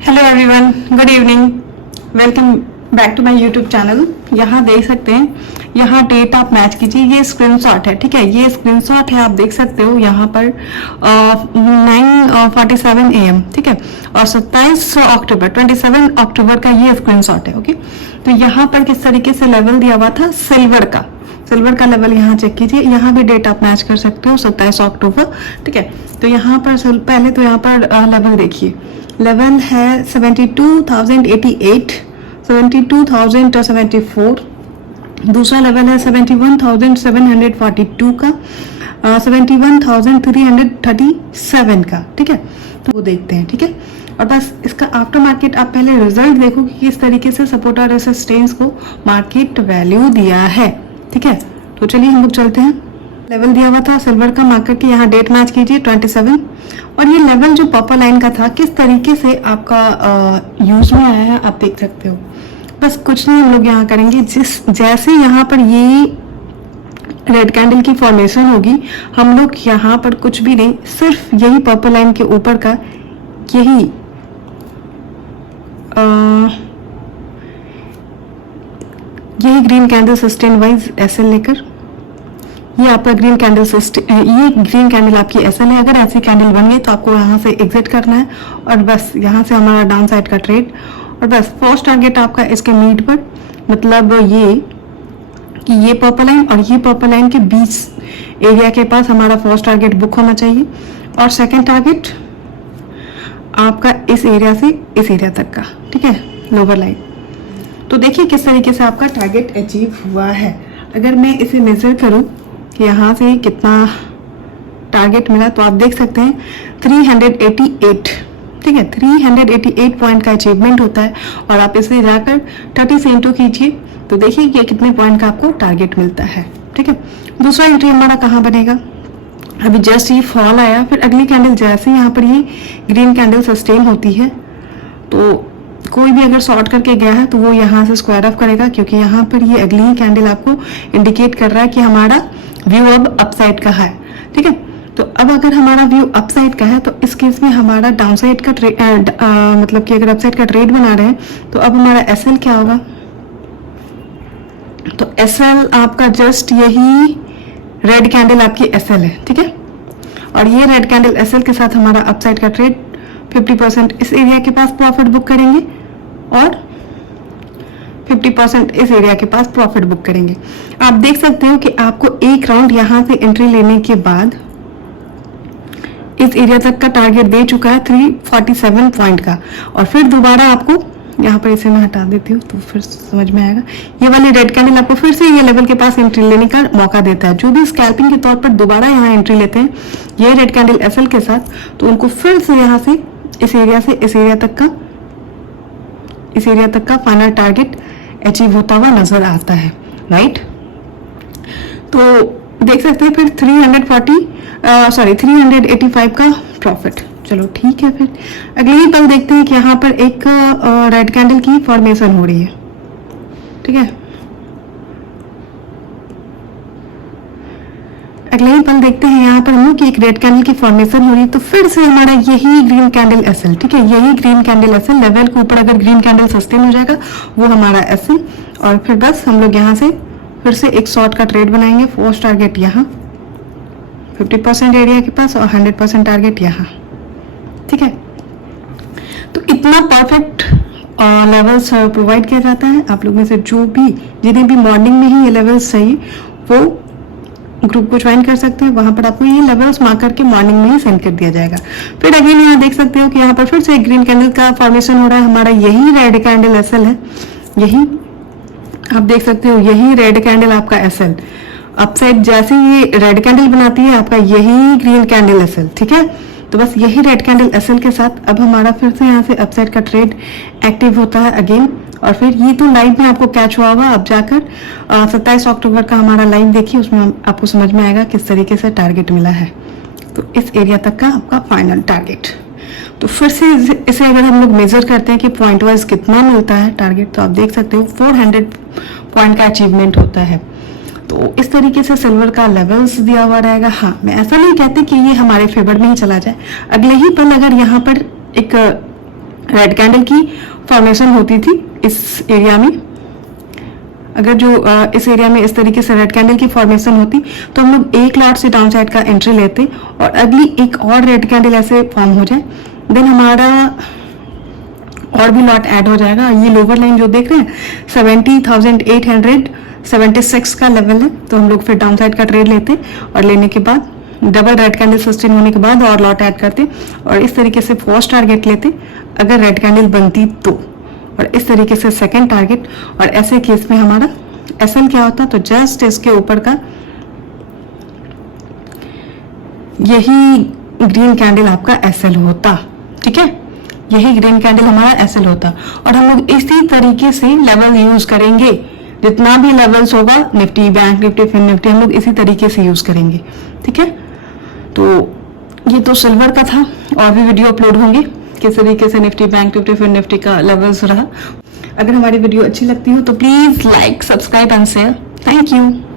Hello everyone, good evening, welcome back to my YouTube channel. यहाँ देख सकते हैं, यहाँ डेट आप मैच कीजिए। ये स्क्रीनशॉट है, ठीक है, ये स्क्रीनशॉट है, आप देख सकते हो यहाँ पर 9:47 AM, ठीक है, और 27 अक्टूबर का ये स्क्रीनशॉट है। ओके, तो यहाँ पर किस तरीके से लेवल दिया हुआ था सिल्वर का लेवल यहाँ चेक कीजिए। यहाँ भी डेट आप मैच कर सकते हो, 27 अक्टूबर, ठीक है। तो यहाँ पर पहले तो यहाँ पर लेवल देखिए, लेवल है 72,088, 72,074। दूसरा लेवल है 71,742 का, 71,337 का, ठीक है। तो वो देखते हैं, ठीक है। और बस इसका आफ्टर मार्केट आप पहले रिजल्ट देखो कि किस तरीके से सपोर्ट और रेजिस्टेंस को मार्केट वैल्यू दिया है, ठीक है। तो चलिए हम लोग चलते हैं। लेवल दिया हुआ था सिल्वर का, मार्कर की यहाँ डेट मैच कीजिए 27, और ये लेवल जो पर्पल लाइन का था किस तरीके से आपका यूज में आया है आप देख सकते हो। बस कुछ नहीं हम लोग यहाँ करेंगे, जैसे यहाँ पर ये रेड कैंडल की फॉर्मेशन होगी, हम लोग यहाँ पर कुछ भी नहीं, सिर्फ यही पर्पल लाइन के ऊपर का यही green candle sustain wise SL लेकर, ये आपका ग्रीन कैंडल ये ग्रीन कैंडल आपकी एसएल है। अगर ऐसी कैंडल बन गई तो आपको यहाँ से एग्जिट करना है, और बस यहाँ से हमारा डाउन साइड का ट्रेड, और बस फर्स्ट टारगेट आपका इसके मीट पर, मतलब ये कि ये पर्पल लाइन और ये पर्पल लाइन के बीच एरिया के पास हमारा फर्स्ट टारगेट बुक होना चाहिए, और सेकंड टारगेट आपका इस एरिया से इस एरिया तक का, ठीक है, लोअर लाइन। तो देखिए किस तरीके से आपका टारगेट अचीव हुआ है। अगर मैं इसे मेजर करूं कि यहाँ से कितना टारगेट मिला, तो आप देख सकते हैं 388, ठीक है, 388 पॉइंट का अचीवमेंट होता है। और आप इसे जाकर 30 से इंटू कीजिए तो देखिए कि कितने पॉइंट का आपको टारगेट मिलता है, ठीक है। दूसरा एंट्री हमारा कहाँ बनेगा, अभी जस्ट ये फॉल आया, फिर अगली कैंडल जैसे यहाँ पर ये ग्रीन कैंडल सस्टेन होती है, तो कोई भी अगर शॉर्ट करके गया है तो वो यहाँ से स्क्वायर ऑफ करेगा, क्योंकि यहाँ पर ये अगली ही कैंडल आपको इंडिकेट कर रहा है कि हमारा व्यू अब अपसाइड का है, ठीक है। तो अब अगर हमारा व्यू अपसाइड का है तो इस केस में हमारा डाउनसाइड का मतलब कि अगर अपसाइड का ट्रेड बना रहे हैं तो अब हमारा एसएल क्या होगा, तो एसएल आपका जस्ट यही रेड कैंडल आपकी एसएल है, ठीक है। और ये रेड कैंडल एसएल के साथ हमारा अपसाइड का ट्रेड 50% इस एरिया के पास प्रॉफिट बुक करेंगे, और 50% इस एरिया के पास प्रॉफिट बुक करेंगे। आप देख सकते हो कि आपको एक राउंड यहाँ से एंट्री लेने के बाद इस एरिया तक का टारगेट दे चुका है 347 पॉइंट का, और फिर दोबारा आपको यहाँ पर इसे मैं हटा देती हूँ तो फिर समझ में आएगा। ये वाली रेड कैंडल आपको फिर से ये लेवल के पास एंट्री लेने का मौका देता है। जो भी स्कैल्पिंग के तौर पर दोबारा यहाँ एंट्री लेते हैं ये रेड कैंडल एसएल के साथ, तो उनको फिर से यहाँ से इस एरिया तक का फाइनल टारगेट अचीव होता हुआ नजर आता है, राइट। तो देख सकते हैं फिर 385 का प्रॉफिट। चलो ठीक है, फिर अगले ही पल देखते हैं कि यहाँ पर एक रेड कैंडल की फॉर्मेशन हो रही है, ठीक है। अगले ही पल देखते हैं यहाँ पर हम लोग कि एक रेड कैंडल की फॉर्मेशन हो रही है, तो फिर से हमारा यही ग्रीन कैंडल एसएल, ठीक है, यही ग्रीन कैंडल एसएल लेवल के ऊपर अगर ग्रीन कैंडल सस्टेन हो जाएगा वो हमारा एसएल, और फिर बस हम लोग यहाँ से फिर से एक शॉर्ट का ट्रेड बनाएंगे। फर्स्ट टारगेट यहाँ 50% एरिया के पास और 100% टारगेट यहाँ, ठीक है। तो इतना परफेक्ट लेवल्स प्रोवाइड किया जाता है। आप लोग में से जिन्हें भी मॉर्निंग में ही ये लेवल्स चाहिए वो ग्रुप को ज्वाइन कर सकते हैं, वहां पर आपको ये लेवल्स मार्क करके मॉर्निंग में ही सेंड कर दिया जाएगा। फिर अगेन यहाँ देख सकते हो कि यहाँ पर फिर से एक ग्रीन कैंडल का फॉर्मेशन हो रहा है, हमारा यही रेड कैंडल एसएल है, यही आप देख सकते हो, यही रेड कैंडल आपका एसएल अपसाइड जैसे ये रेड कैंडल बनाती है आपका यही ग्रीन कैंडल एसएल, ठीक है। तो बस यही रेड कैंडल एसएल के साथ अब हमारा फिर से यहाँ से अपसाइड का ट्रेड एक्टिव होता है अगेन, और फिर ये तो लाइव में आपको कैच हुआ होगा। अब जाकर 27 अक्टूबर का हमारा लाइव देखिए, उसमें आपको समझ में आएगा किस तरीके से टारगेट मिला है। तो इस एरिया तक का आपका फाइनल टारगेट। तो फिर से इसे अगर हम लोग मेजर करते हैं कि पॉइंट वाइज कितना मिलता है टारगेट, तो आप देख सकते हो 400 पॉइंट का अचीवमेंट होता है। तो इस तरीके से सिल्वर का लेवल्स दिया हुआ रहेगा। हाँ, मैं ऐसा नहीं कहती कि ये हमारे फेवर में ही चला जाए। अगले ही पल अगर यहाँ पर एक रेड कैंडल की फॉर्मेशन होती थी इस एरिया में, अगर जो इस एरिया में इस तरीके से रेड कैंडल की फॉर्मेशन होती तो हम लोग एक लॉट से डाउन साइड का एंट्री लेते और अगली एक और रेड कैंडल ऐसे फॉर्म हो जाए, देन हमारा और भी लॉट ऐड हो जाएगा। ये लोअर लाइन जो देख रहे हैं 70,876 का लेवल है, तो हम लोग फिर डाउन साइड का ट्रेड लेते और लेने के बाद डबल रेड कैंडल सस्टेन होने के बाद और लॉट ऐड करते और इस तरीके से फर्स्ट टारगेट लेते अगर रेड कैंडल बनती तो, और इस तरीके से सेकंड टारगेट। और ऐसे केस में हमारा एसएल क्या होता, तो जस्ट इसके ऊपर का यही ग्रीन कैंडल आपका एसएल होता, ठीक है, यही ग्रीन कैंडल हमारा एसएल होता। और हम लोग इसी तरीके से लेवल यूज करेंगे, जितना भी लेवल्स होगा Nifty, bank Nifty, Fin Nifty, हम लोग इसी तरीके से यूज करेंगे, ठीक है। तो ये तो सिल्वर का था, और भी वीडियो अपलोड होंगे किस तरीके से Nifty, bank Nifty, Fin Nifty का लेवल्स रहा। अगर हमारी वीडियो अच्छी लगती हो तो please like, subscribe and share. Thank you.